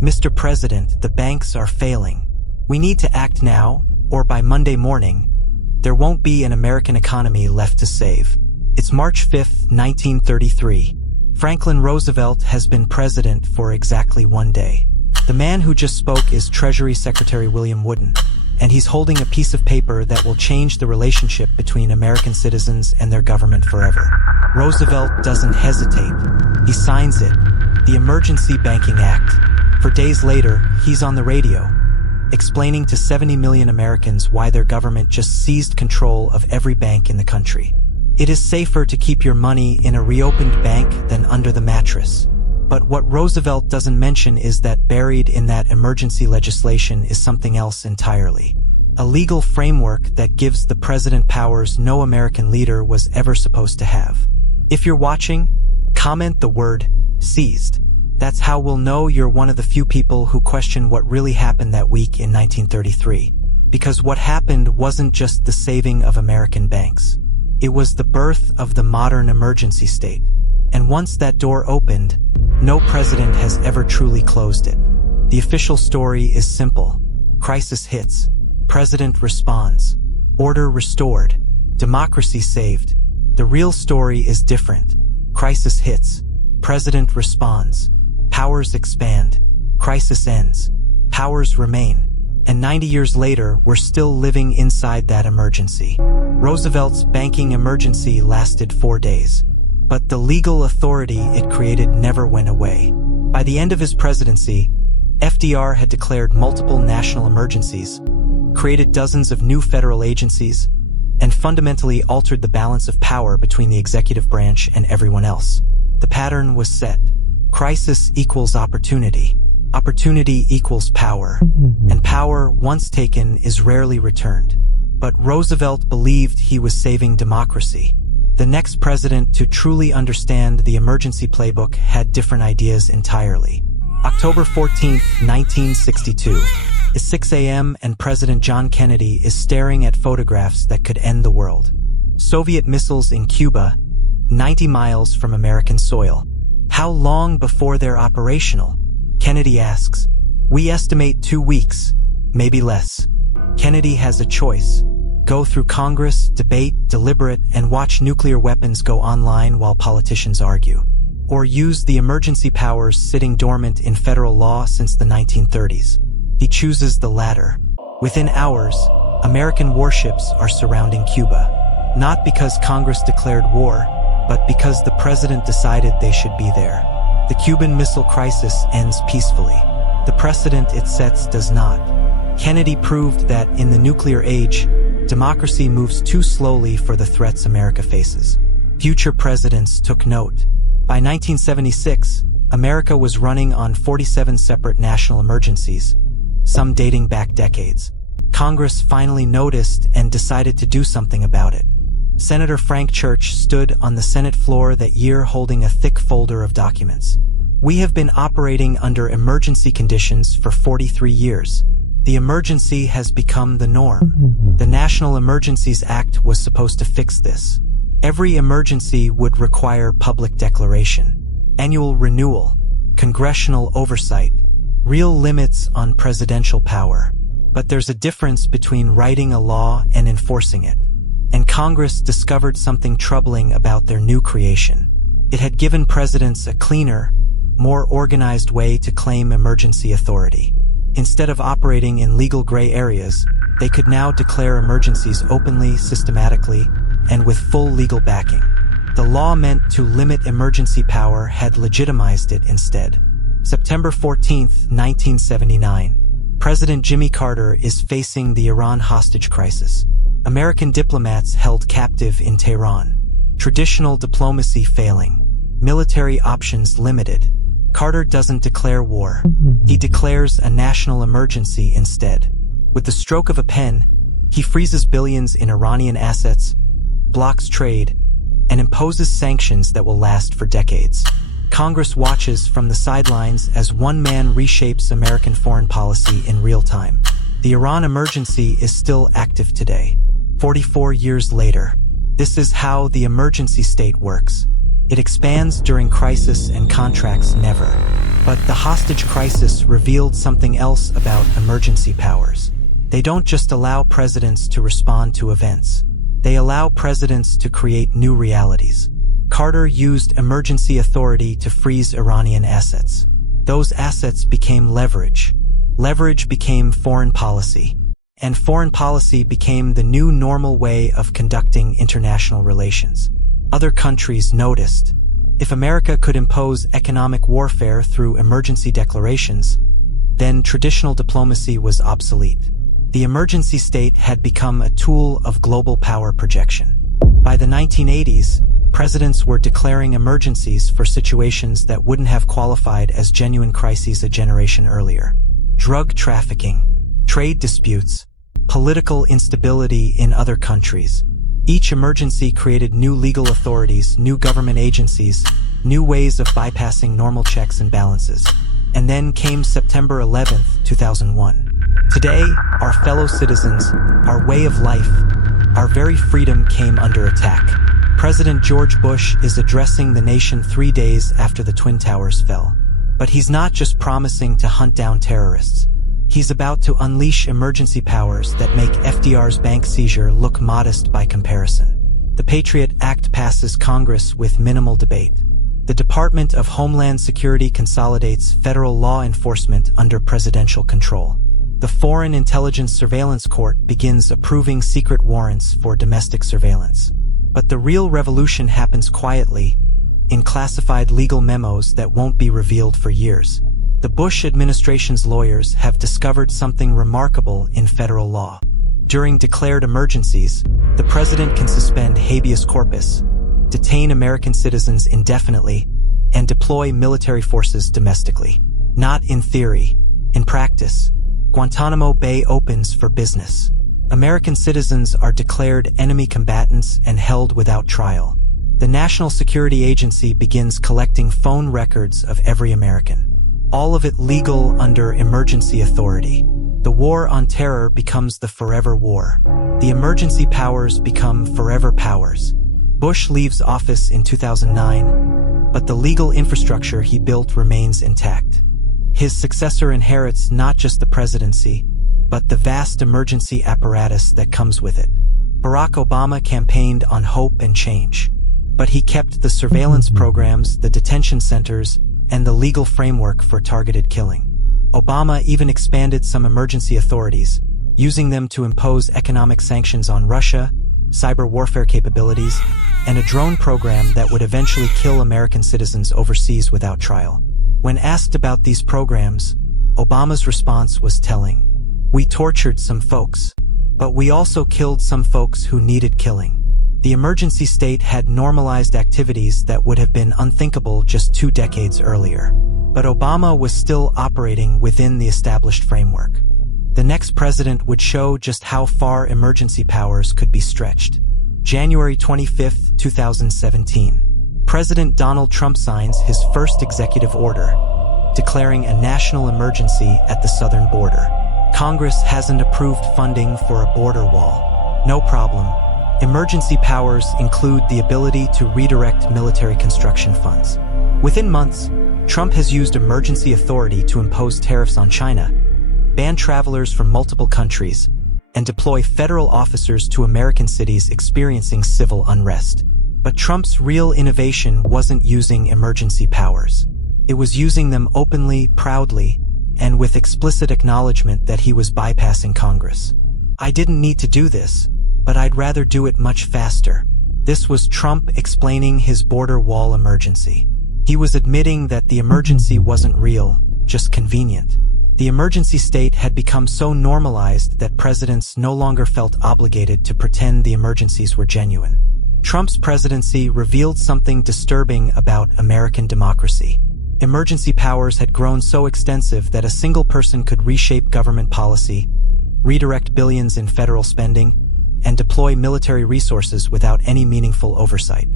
"Mr. President, the banks are failing. We need to act now, or by Monday morning, there won't be an American economy left to save." It's March 5, 1933. Franklin Roosevelt has been president for exactly 1 day. The man who just spoke is Treasury Secretary William Wooden, and he's holding a piece of paper that will change the relationship between American citizens and their government forever. Roosevelt doesn't hesitate. He signs it, the Emergency Banking Act. For days later, he's on the radio, explaining to 70 million Americans why their government just seized control of every bank in the country. It is safer to keep your money in a reopened bank than under the mattress. But what Roosevelt doesn't mention is that buried in that emergency legislation is something else entirely. A legal framework that gives the president powers no American leader was ever supposed to have. If you're watching, comment the word seized. That's how we'll know you're one of the few people who question what really happened that week in 1933. Because what happened wasn't just the saving of American banks. It was the birth of the modern emergency state. And once that door opened, no president has ever truly closed it. The official story is simple. Crisis hits. President responds. Order restored. Democracy saved. The real story is different. Crisis hits. President responds. Powers expand. Crisis ends. Powers remain. And 90 years later, we're still living inside that emergency. Roosevelt's banking emergency lasted 4 days. But the legal authority it created never went away. By the end of his presidency, FDR had declared multiple national emergencies, created dozens of new federal agencies, and fundamentally altered the balance of power between the executive branch and everyone else. The pattern was set. Crisis equals opportunity. Opportunity equals power. And power, once taken, is rarely returned. But Roosevelt believed he was saving democracy. The next president to truly understand the emergency playbook had different ideas entirely. October 14, 1962. It's 6 a.m. and President John Kennedy is staring at photographs that could end the world. Soviet missiles in Cuba, 90 miles from American soil. How long before they're operational? Kennedy asks. We estimate 2 weeks, maybe less. Kennedy has a choice. Go through Congress, debate, deliberate, and watch nuclear weapons go online while politicians argue. Or use the emergency powers sitting dormant in federal law since the 1930s. He chooses the latter. Within hours, American warships are surrounding Cuba. Not because Congress declared war, but because the president decided they should be there. The Cuban Missile Crisis ends peacefully. The precedent it sets does not. Kennedy proved that in the nuclear age, democracy moves too slowly for the threats America faces. Future presidents took note. By 1976, America was running on 47 separate national emergencies, some dating back decades. Congress finally noticed and decided to do something about it. Senator Frank Church stood on the Senate floor that year holding a thick folder of documents. We have been operating under emergency conditions for 43 years. The emergency has become the norm. The National Emergencies Act was supposed to fix this. Every emergency would require public declaration, annual renewal, congressional oversight, real limits on presidential power. But there's a difference between writing a law and enforcing it. And Congress discovered something troubling about their new creation. It had given presidents a cleaner, more organized way to claim emergency authority. Instead of operating in legal gray areas, they could now declare emergencies openly, systematically, and with full legal backing. The law meant to limit emergency power had legitimized it instead. September 14, 1979. President Jimmy Carter is facing the Iran hostage crisis. American diplomats held captive in Tehran. Traditional diplomacy failing. Military options limited. Carter doesn't declare war. He declares a national emergency instead. With the stroke of a pen, he freezes billions in Iranian assets, blocks trade, and imposes sanctions that will last for decades. Congress watches from the sidelines as one man reshapes American foreign policy in real time. The Iran emergency is still active today. 44 years later, this is how the emergency state works. It expands during crisis and contracts never. But the hostage crisis revealed something else about emergency powers. They don't just allow presidents to respond to events. They allow presidents to create new realities. Carter used emergency authority to freeze Iranian assets. Those assets became leverage. Leverage became foreign policy. And foreign policy became the new normal way of conducting international relations. Other countries noticed. If America could impose economic warfare through emergency declarations, then traditional diplomacy was obsolete. The emergency state had become a tool of global power projection. By the 1980s, presidents were declaring emergencies for situations that wouldn't have qualified as genuine crises a generation earlier. Drug trafficking, trade disputes, political instability in other countries. Each emergency created new legal authorities, new government agencies, new ways of bypassing normal checks and balances. And then came September 11th, 2001. Today, our fellow citizens, our way of life, our very freedom came under attack. President George Bush is addressing the nation 3 days after the Twin Towers fell. But he's not just promising to hunt down terrorists. He's about to unleash emergency powers that make FDR's bank seizure look modest by comparison. The Patriot Act passes Congress with minimal debate. The Department of Homeland Security consolidates federal law enforcement under presidential control. The Foreign Intelligence Surveillance Court begins approving secret warrants for domestic surveillance. But the real revolution happens quietly, in classified legal memos that won't be revealed for years. The Bush administration's lawyers have discovered something remarkable in federal law. During declared emergencies, the president can suspend habeas corpus, detain American citizens indefinitely, and deploy military forces domestically. Not in theory. In practice, Guantanamo Bay opens for business. American citizens are declared enemy combatants and held without trial. The National Security Agency begins collecting phone records of every American. All of it legal under emergency authority. The war on terror becomes the forever war. The emergency powers become forever powers. Bush leaves office in 2009, but the legal infrastructure he built remains intact. His successor inherits not just the presidency, but the vast emergency apparatus that comes with it. Barack Obama campaigned on hope and change, but he kept the surveillance programs, the detention centers, and the legal framework for targeted killing. Obama even expanded some emergency authorities, using them to impose economic sanctions on Russia, cyber warfare capabilities, and a drone program that would eventually kill American citizens overseas without trial. When asked about these programs, Obama's response was telling. We tortured some folks, but we also killed some folks who needed killing. The emergency state had normalized activities that would have been unthinkable just 2 decades earlier. But Obama was still operating within the established framework. The next president would show just how far emergency powers could be stretched. January 25, 2017. President Donald Trump signs his first executive order, declaring a national emergency at the southern border. Congress hasn't approved funding for a border wall. No problem. Emergency powers include the ability to redirect military construction funds. Within months, Trump has used emergency authority to impose tariffs on China, ban travelers from multiple countries, and deploy federal officers to American cities experiencing civil unrest. But Trump's real innovation wasn't using emergency powers. It was using them openly, proudly, and with explicit acknowledgement that he was bypassing Congress. I didn't need to do this, but I'd rather do it much faster. This was Trump explaining his border wall emergency. He was admitting that the emergency wasn't real, just convenient. The emergency state had become so normalized that presidents no longer felt obligated to pretend the emergencies were genuine. Trump's presidency revealed something disturbing about American democracy. Emergency powers had grown so extensive that a single person could reshape government policy, redirect billions in federal spending, and deploy military resources without any meaningful oversight.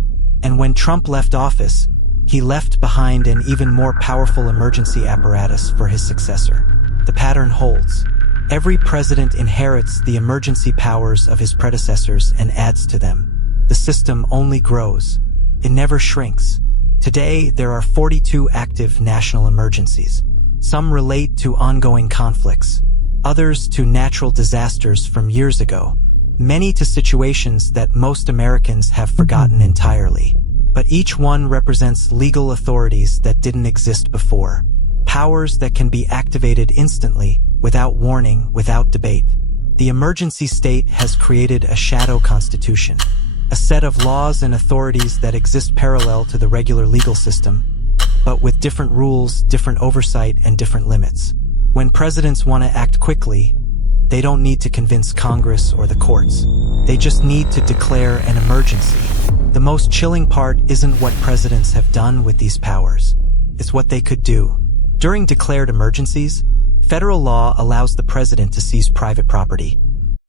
And when Trump left office, he left behind an even more powerful emergency apparatus for his successor. The pattern holds. Every president inherits the emergency powers of his predecessors and adds to them. The system only grows. It never shrinks. Today, there are 42 active national emergencies. Some relate to ongoing conflicts, others to natural disasters from years ago, many to situations that most Americans have forgotten entirely. But each one represents legal authorities that didn't exist before, powers that can be activated instantly, without warning, without debate. The emergency state has created a shadow constitution, a set of laws and authorities that exist parallel to the regular legal system, but with different rules, different oversight, and different limits. When presidents want to act quickly, they don't need to convince Congress or the courts. They just need to declare an emergency. The most chilling part isn't what presidents have done with these powers. It's what they could do. During declared emergencies, federal law allows the president to seize private property,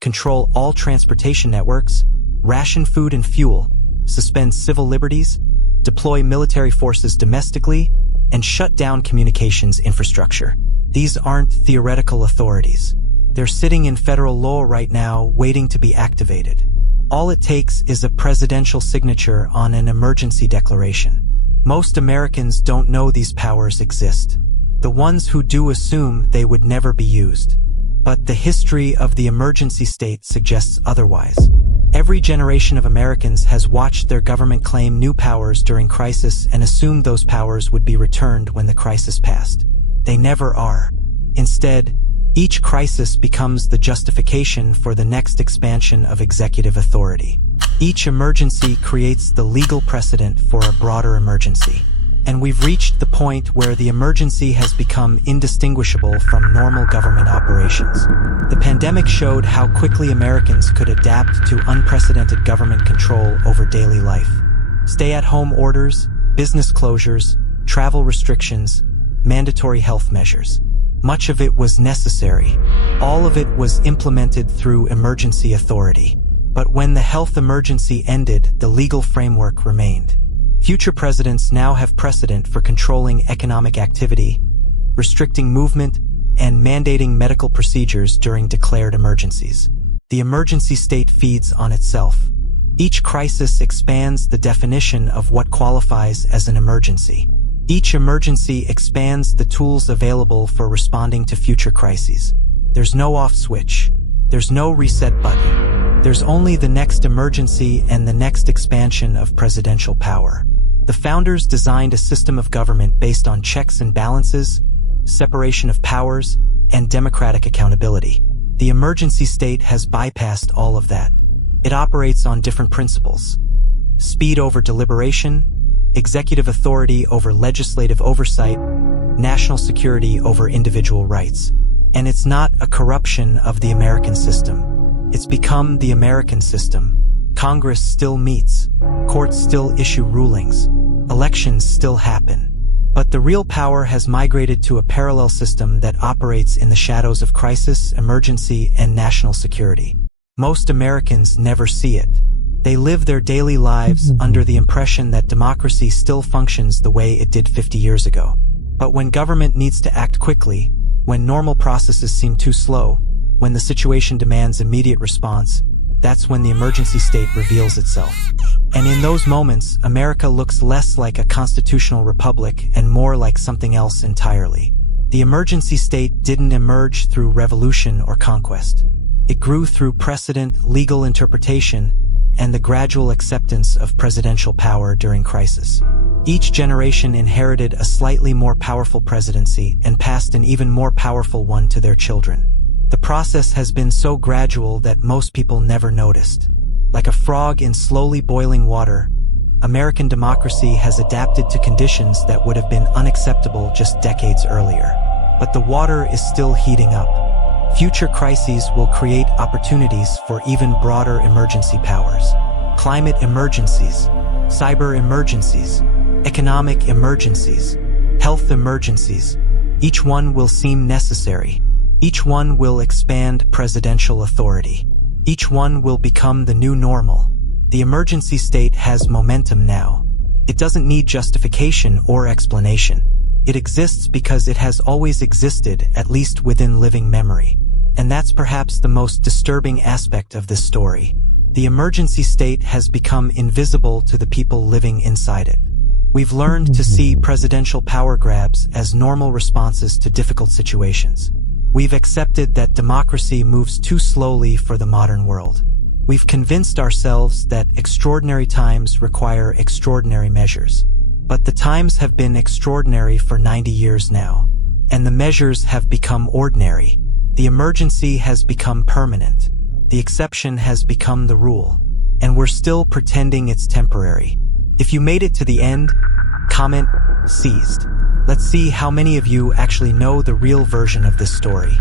control all transportation networks, ration food and fuel, suspend civil liberties, deploy military forces domestically, and shut down communications infrastructure. These aren't theoretical authorities. They're sitting in federal law right now, waiting to be activated. All it takes is a presidential signature on an emergency declaration. Most Americans don't know these powers exist. The ones who do assume they would never be used. But the history of the emergency state suggests otherwise. Every generation of Americans has watched their government claim new powers during crisis and assumed those powers would be returned when the crisis passed. They never are. Instead, each crisis becomes the justification for the next expansion of executive authority. Each emergency creates the legal precedent for a broader emergency. And we've reached the point where the emergency has become indistinguishable from normal government operations. The pandemic showed how quickly Americans could adapt to unprecedented government control over daily life. Stay-at-home orders, business closures, travel restrictions, mandatory health measures. Much of it was necessary. All of it was implemented through emergency authority. But when the health emergency ended, the legal framework remained. Future presidents now have precedent for controlling economic activity, restricting movement, and mandating medical procedures during declared emergencies. The emergency state feeds on itself. Each crisis expands the definition of what qualifies as an emergency. Each emergency expands the tools available for responding to future crises. There's no off switch. There's no reset button. There's only the next emergency and the next expansion of presidential power. The founders designed a system of government based on checks and balances, separation of powers, and democratic accountability. The emergency state has bypassed all of that. It operates on different principles: speed over deliberation, executive authority over legislative oversight, national security over individual rights. And it's not a corruption of the American system. It's become the American system. Congress still meets. Courts still issue rulings. Elections still happen. But the real power has migrated to a parallel system that operates in the shadows of crisis, emergency, and national security. Most Americans never see it. They live their daily lives under the impression that democracy still functions the way it did 50 years ago. But when government needs to act quickly, when normal processes seem too slow, when the situation demands immediate response, that's when the emergency state reveals itself. And in those moments, America looks less like a constitutional republic and more like something else entirely. The emergency state didn't emerge through revolution or conquest. It grew through precedent, legal interpretation, and the gradual acceptance of presidential power during crisis. Each generation inherited a slightly more powerful presidency and passed an even more powerful one to their children. The process has been so gradual that most people never noticed. Like a frog in slowly boiling water, American democracy has adapted to conditions that would have been unacceptable just decades earlier. But the water is still heating up. Future crises will create opportunities for even broader emergency powers. Climate emergencies, cyber emergencies, economic emergencies, health emergencies. Each one will seem necessary. Each one will expand presidential authority. Each one will become the new normal. The emergency state has momentum now. It doesn't need justification or explanation. It exists because it has always existed, at least within living memory. And that's perhaps the most disturbing aspect of this story. The emergency state has become invisible to the people living inside it. We've learned to see presidential power grabs as normal responses to difficult situations. We've accepted that democracy moves too slowly for the modern world. We've convinced ourselves that extraordinary times require extraordinary measures. But the times have been extraordinary for 90 years now, and the measures have become ordinary. The emergency has become permanent. The exception has become the rule, and we're still pretending it's temporary. If you made it to the end, comment seized. Let's see how many of you actually know the real version of this story.